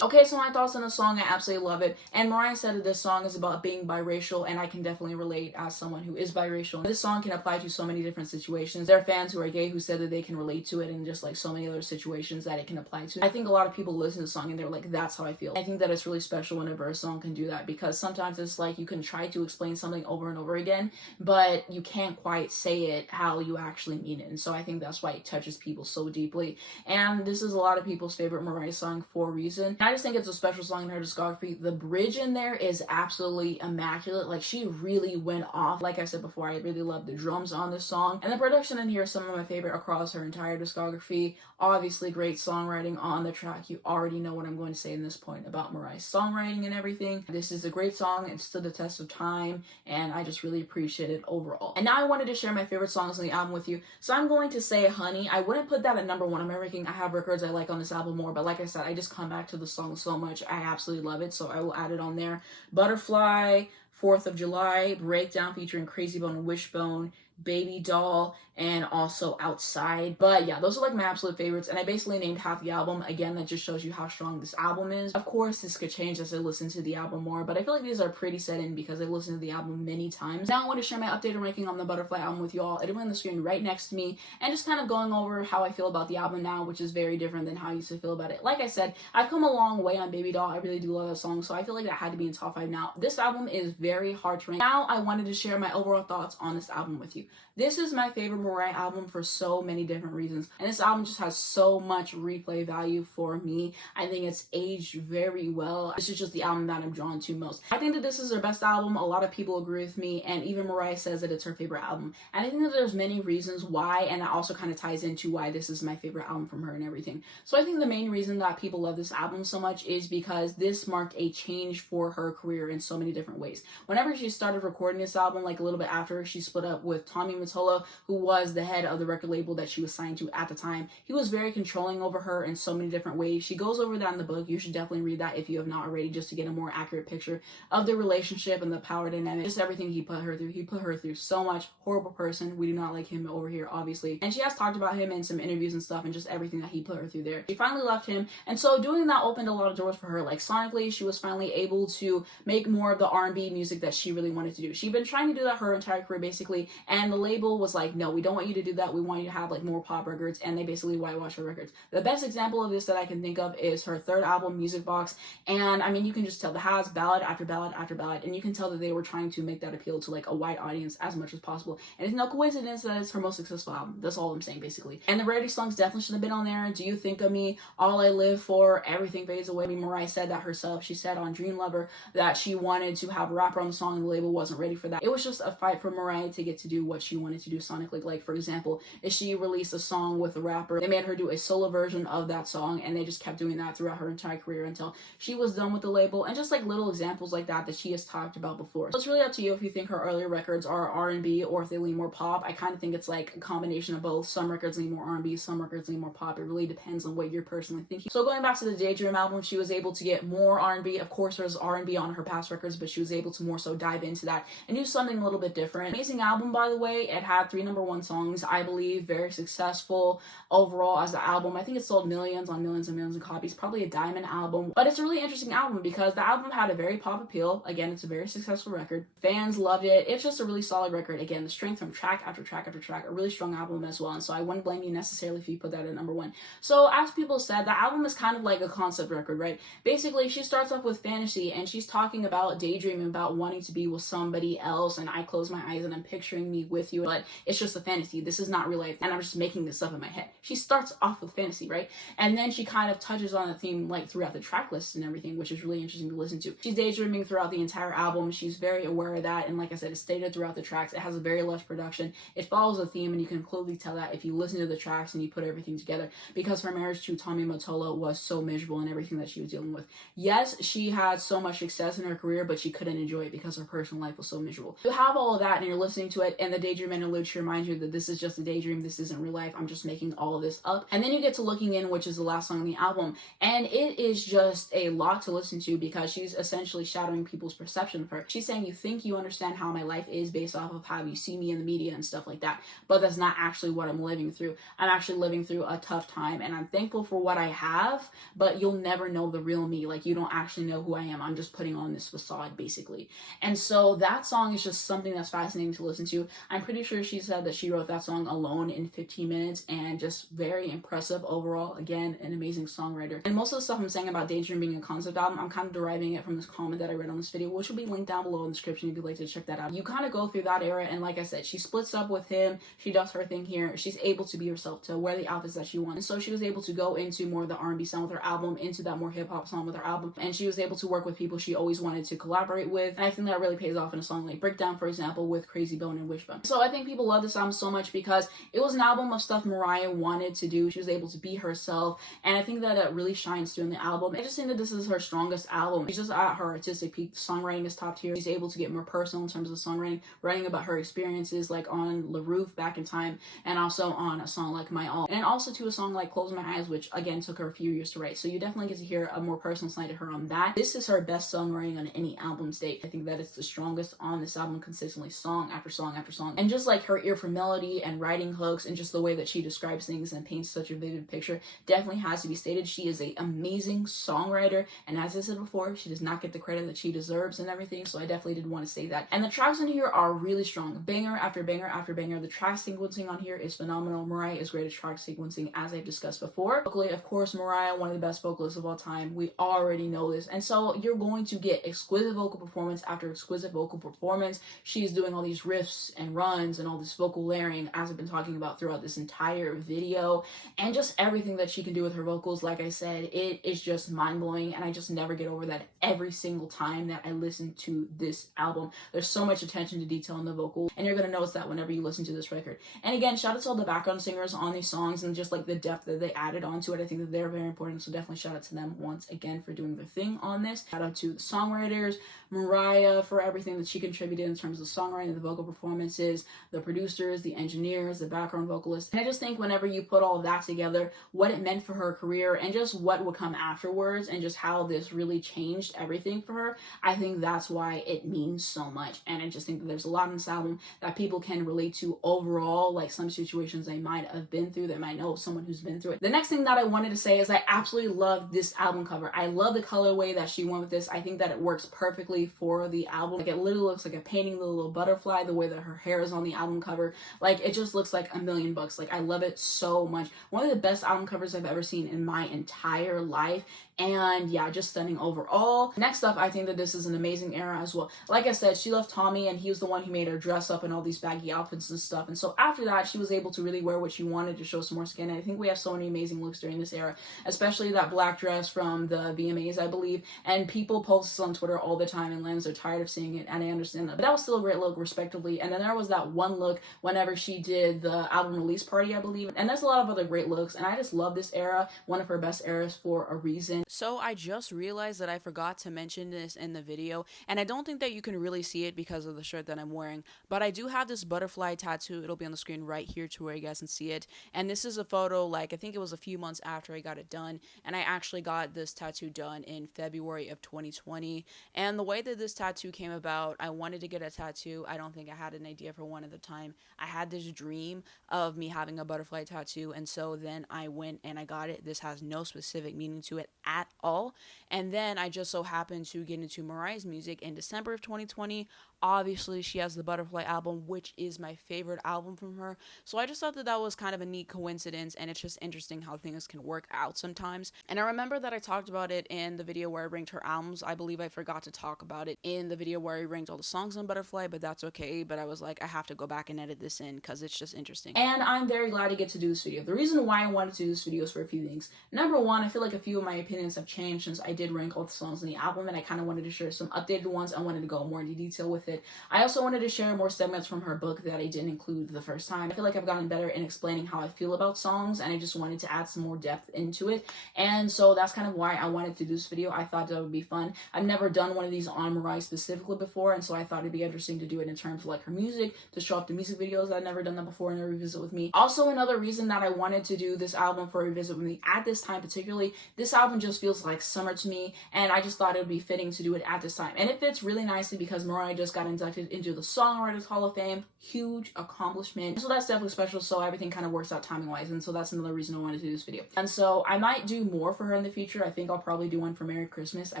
Okay, so my thoughts on the song, I absolutely love it. And Mariah said that this song is about being biracial, and I can definitely relate as someone who is biracial. This song can apply to so many different situations. There are fans who are gay who said that they can relate to it, and just like so many other situations that it can apply to. I think a lot of people listen to the song and they're like, that's how I feel. I think that it's really special whenever a song can do that, because sometimes it's like you can try to explain something over and over again, but you can't quite say it how you actually mean it. And so I think that's why it touches people so deeply. And this is a lot of people's favorite Mariah song for a reason. I just think it's a special song in her discography. The bridge in there is absolutely immaculate. Like, she really went off. Like I said before, I really love the drums on this song. And the production in here is some of my favorite across her entire discography. Obviously, great songwriting on the track. You already know what I'm going to say in this point about Mariah's songwriting and everything. This is a great song. It stood the test of time, and I just really appreciate it overall. And now I wanted to share my favorite songs on the album with you. So I'm going to say Honey. I wouldn't put that at number one on my ranking. I have records I like on this album more, but like I said, I just come back to the song so much. I absolutely love it, so I will add it on there. Butterfly, 4th of July, Breakdown featuring Krayzie and Wishbone, Babydoll, and also Outside. But yeah, those are like my absolute favorites, and I basically named half the album. Again, that just shows you how strong this album is. Of course, this could change as I listen to the album more, but I feel like these are pretty set in because I've listened to the album many times. Now I want to share my updated ranking on the Butterfly album with you all. It'll be on the screen right next to me, and just kind of going over how I feel about the album now, which is very different than how I used to feel about it. Like I said, I've come a long way on Babydoll. I really do love that song, so I feel like that had to be in top 5 now. This album is very very hard to rank. Now I wanted to share my overall thoughts on this album with you. This is my favorite Mariah album for so many different reasons, and this album just has so much replay value for me. I think it's aged very well. This is just the album that I'm drawn to most. I think that this is her best album. A lot of people agree with me, and even Mariah says that it's her favorite album. And I think that there's many reasons why, and that also kind of ties into why this is my favorite album from her and everything. So I think the main reason that people love this album so much is because this marked a change for her career in so many different ways. Whenever she started recording this album, like a little bit after she split up with Tommy Mottola, who was the head of the record label that she was signed to at the time, he was very controlling over her in so many different ways. She goes over that in the book. You should definitely read that if you have not already, just to get a more accurate picture of the relationship and the power dynamic, just everything he put her through. He put her through so much. Horrible person. We do not like him over here, obviously. And she has talked about him in some interviews and stuff, and just everything that he put her through there. She finally left him, and so doing that opened a lot of doors for her. Like sonically, she was finally able to make more of the R&B music that she really wanted to do. She'd been trying to do that her entire career basically, and the label was like, no, we don't want you to do that. We want you to have like more pop records, and they basically whitewashed her records. The best example of this that I can think of is her third album, Music Box, and I mean, you can just tell the has ballad after ballad after ballad, and you can tell that they were trying to make that appeal to like a wide audience as much as possible. And it's no coincidence that it's her most successful album. That's all I'm saying basically. And the rarity songs definitely should have been on there. Do You Think of Me, All I Live For, Everything Fades Away. I mean, Mariah said that herself. She said on Dream Lover that she wanted to have a rapper on the song, and the label wasn't ready for that. It was just a fight for Mariah to get to do what she wanted to do sonically. Like for example, if she released a song with a rapper, they made her do a solo version of that song, and they just kept doing that throughout her entire career until she was done with the label. And just like little examples like that she has talked about before. So it's really up to you if you think her earlier records are R&B or if they lean more pop. I kind of think it's like a combination of both. Some records lean more R&B, some records lean more pop. It really depends on what you're personally thinking. So going back to the Daydream album, she was able to get more R&B. Of course, there's R&B on her past records, but she was able to more so dive into that and do something a little bit different. Amazing album, by the way. It had 3 #1 songs, I believe. Very successful overall as an album. I think it sold millions on millions and millions of copies. Probably a diamond album. But it's a really interesting album because the album had a very pop appeal. Again, it's a very successful record. Fans loved it. It's just a really solid record. Again, the strength from track after track after track. A really strong album as well. And so I wouldn't blame you necessarily if you put that at #1. So as people said, the album is kind of like a concept record, right? Basically, she starts off with fantasy and she's talking about daydreaming, about wanting to be with somebody else, and I close my eyes and I'm picturing me with you, but it's just a fantasy. This is not real life, and I'm just making this up in my head. She starts off with fantasy, right? And then she kind of touches on the theme like throughout the track list and everything, which is really interesting to listen to. She's daydreaming throughout the entire album. She's very aware of that, and like I said, it's stated throughout the tracks. It has a very lush production. It follows a theme, and you can clearly tell that if you listen to the tracks and you put everything together, because her marriage to Tommy Mottola was so miserable and everything that she was dealing with. Yes, she had so much success in her career, but she couldn't enjoy it because her personal life was so miserable. You have all of that and you're listening to it, and the daydream interlude to remind you that this is just a daydream, this isn't real life, I'm just making all of this up. And then you get to Looking In, which is the last song on the album, and it is just a lot to listen to because she's essentially shattering people's perception of her. She's saying, you think you understand how my life is based off of how you see me in the media and stuff like that, but that's not actually what I'm living through. I'm actually living through a tough time, and I'm thankful for what I have, but you'll never know the real me. Like, you don't actually know who I am. I'm just putting on this facade, basically. And so that song is just something that's fascinating to listen to. I'm pretty sure she said that she wrote that song alone in 15 minutes, and just very impressive overall. Again, an amazing songwriter. And most of the stuff I'm saying about Daydream being a concept album, I'm kind of deriving it from this comment that I read on this video, which will be linked down below in the description if you'd like to check that out. You kind of go through that era, and like I said, she splits up with him, she does her thing here, she's able to be herself, to wear the outfits that she wants. And so she was able to go into more of the R&B sound with her album, into that more hip-hop sound with her album, and she was able to work with people she always wanted to collaborate with, and I think that really pays off in a song like Breakdown, for example, with Krayzie and Wishbone. So I think people love this album so much because it was an album of stuff Mariah wanted to do. She was able to be herself, and I think that it really shines through in the album. I just think that this is her strongest album. She's just at her artistic peak. The songwriting is top tier. She's able to get more personal in terms of the songwriting, writing about her experiences like on La Roof back in time, and also on a song like My All, and also to a song like Close My Eyes, which again took her a few years to write. So you definitely get to hear a more personal side of her on that. This is her best songwriting on any album to date. I think that it's the strongest on this album consistently, song after song after song. And just like her ear for melody and writing hooks and just the way that she describes things and paints such a vivid picture definitely has to be stated. She is an amazing songwriter, and as I said before, she does not get the credit that she deserves and everything, so I definitely did want to say that. And the tracks in here are really strong. Banger after banger after banger. The track sequencing on here is phenomenal. Mariah is great at track sequencing, as I've discussed before. Vocally, of course, Mariah, one of the best vocalists of all time. We already know this. And so you're going to get exquisite vocal performance performance after exquisite vocal performance. She's doing all these riffs and runs and all this vocal layering, as I've been talking about throughout this entire video, and just everything that she can do with her vocals. Like I said, it is just mind-blowing, and I just never get over that every single time that I listen to this album. There's so much attention to detail in the vocal, and you're gonna notice that whenever you listen to this record. And again, shout out to all the background singers on these songs and just like the depth that they added onto it. I think that they're very important, so definitely shout out to them once again for doing their thing on this. Shout out to the songwriters, Mariah for everything that she contributed in terms of songwriting, the vocal performances, the producers, the engineers, the background vocalists. And I just think whenever you put all of that together, what it meant for her career and just what would come afterwards and just how this really changed everything for her, I think that's why it means so much. And I just think that there's a lot in this album that people can relate to overall, like some situations they might have been through, they might know someone who's been through it. The next thing that I wanted to say is I absolutely love this album cover. I love the colorway that she went with this. I think that it works perfectly for the album. Like, it literally looks like a painting of the little butterfly, the way that her hair is on the album cover. Like, it just looks like $1,000,000. Like, I love it so much. One of the best album covers I've ever seen in my entire life. And yeah, just stunning overall. Next up, I think that this is an amazing era as well. Like I said, she left Tommy, and he was the one who made her dress up in all these baggy outfits and stuff. And so after that, she was able to really wear what she wanted to show some more skin. And I think we have so many amazing looks during this era, especially that black dress from the VMAs, I believe. And people post this on Twitter all the time, and Lambs are tired of seeing it, and I understand that. But that was still a great look, respectively. And then there was that one look whenever she did the album release party, I believe. And there's a lot of other great looks, and I just love this era, one of her best eras for a reason. So I just realized that I forgot to mention this in the video, and I don't think that you can really see it because of the shirt that I'm wearing, but I do have this butterfly tattoo. It'll be on the screen right here to where you guys can see it. And this is a photo, like, I think it was a few months after I got it done, and I actually got this tattoo done in February of 2020. And the way that this tattoo came about, I wanted to get a tattoo. I don't think I had an idea for one at the time. I had this dream of me having a butterfly tattoo, and so then I went and I got it. This has no specific meaning to it at all. And then I just so happened to get into Mariah's music in December of 2020. Obviously, she has the Butterfly album, which is my favorite album from her. So I just thought that that was kind of a neat coincidence, and it's just interesting how things can work out sometimes. And I remember that I talked about it in the video where I ranked her albums. I believe I forgot to talk about it in the video where I ranked all the songs on Butterfly, but that's okay. But I was like, I have to go back and edit this in because it's just interesting. And I'm very glad to get to do this video. The reason why I wanted to do this video is for a few things. Number one, I feel like a few of my opinions have changed since I did rank all the songs in the album, and I kind of wanted to share some updated ones. I wanted to go more into detail with it. I also wanted to share more segments from her book that I didn't include the first time. I feel like I've gotten better in explaining how I feel about songs, and I just wanted to add some more depth into it. And so that's kind of why I wanted to do this video. I thought that would be fun. I've never done one of these on Mariah specifically before, and so I thought it'd be interesting to do it in terms of like her music, to show off the music videos. I've never done that before in a revisit with me. Also, another reason that I wanted to do this album for a revisit with me at this time particularly, this album just feels like summer to me, and I just thought it would be fitting to do it at this time. And it fits really nicely because Mariah just got inducted into the Songwriters Hall of Fame. Huge accomplishment. So that's definitely special, so everything kind of works out timing wise, and so that's another reason I wanted to do this video. And so I might do more for her in the future. I think I'll probably do one for Merry Christmas. I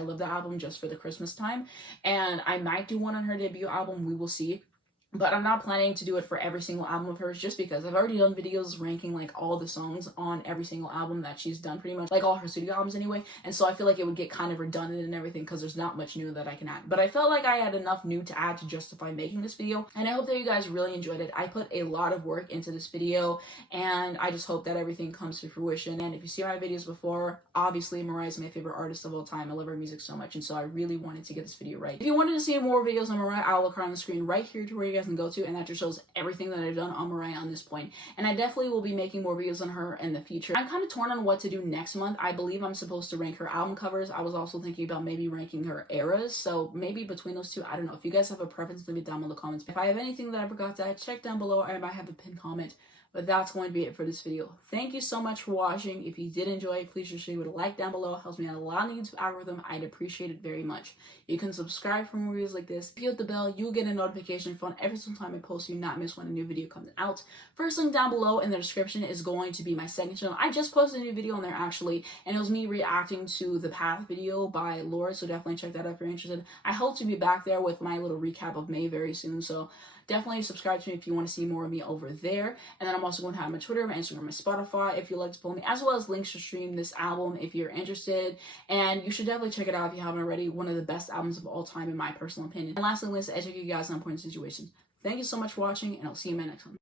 love the album just for the Christmas time, and I might do one on her debut album. We will see. But I'm not planning to do it for every single album of hers, just because I've already done videos ranking like all the songs on every single album that she's done, pretty much like all her studio albums anyway. And so I feel like it would get kind of redundant and everything because there's not much new that I can add. But I felt like I had enough new to add to justify making this video, and I hope that you guys really enjoyed it. I put a lot of work into this video, and I just hope that everything comes to fruition. And if you see my videos before, obviously Mariah is my favorite artist of all time. I love her music so much, and so I really wanted to get this video right. If you wanted to see more videos on Mariah, I'll look her on the screen right here to where you guys can go to, and that just shows everything that I've done on Mariah on this point. And I definitely will be making more videos on her in the future. I'm kind of torn on what to do next month. I believe I'm supposed to rank her album covers. I was also thinking about maybe ranking her eras, so maybe between those two, I don't know. If you guys have a preference, leave it down in the comments. If I have anything that I forgot to add, check down below. I might have a pinned comment. But that's going to be it for this video. Thank you so much for watching. If you did enjoy, please just leave it a like down below. It helps me out a lot on the YouTube algorithm. I'd appreciate it very much. You can subscribe for more videos like this. If you hit the bell, you'll get a notification for every single time I post, so you not miss when a new video comes out. First link down below in the description is going to be my second channel. I just posted a new video on there actually, and it was me reacting to the Path video by Laura, so definitely check that out if you're interested. I hope to be back there with my little recap of May very soon, so definitely subscribe to me if you want to see more of me over there. And then I'm I'm also going to have my Twitter, my Instagram, my Spotify if you'd like to follow me, as well as links to stream this album if you're interested. And you should definitely check it out if you haven't already. One of the best albums of all time in my personal opinion. And lastly, let's educate you guys on important situations. Thank you so much for watching, and I'll see you in my next one.